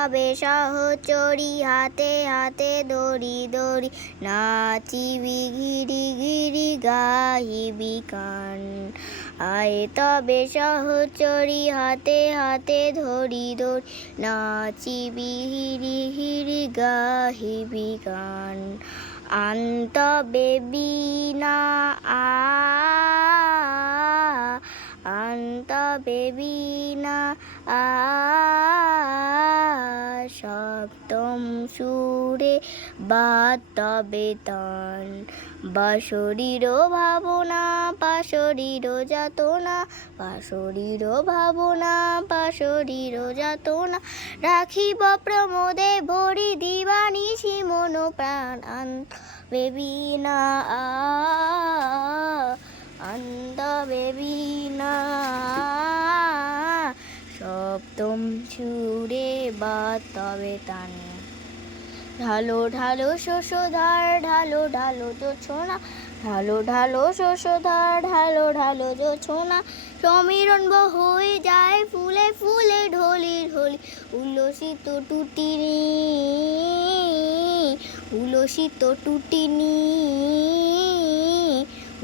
তবে সহচরী হাতে হাতে দড়ি দড়ি নাচিবি ঘিরি ঘিরি গাহিবি গান। আয় তবে সহচরী হাতে হাতে ধরি ধরি নাচিবি হিরি হিরি গাহিবি গান। আন তবে বীণা আন তবে বীণা সপ্তম সুরে বাদ তবে তান। বাঁশরীরও ভাবনা পাশরীরও যাতনা বাঁশরীরও ভাবনা পাশরীরও যাতনা রাখিব প্রমোদে ভরি দিবানিশি মন প্রাণ। আনবে বীণা আনবে বীণা সপ্তম সুরে বাদ তবে তান। ঢালো ঢালো শস্যধার ঢালো ঢালো জোছনা ঢালো ঢালো শস্যধার ঢালো ঢালো জোছনা সমীরণ হয়ে যায় ফুলে ফুলে ঢলি ঢলি উল্লসিত টুটিনি উল্লসিত টুটিনি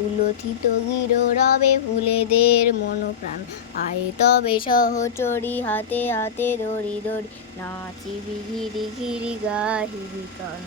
উল্লসিত গিরবে ফুলেদের মন প্রাণ। আয় তবে সহচরী হাতে হাতে দড়ি দড়ি নাচিবি ঘিরি ঘিরি গাহিবি গান।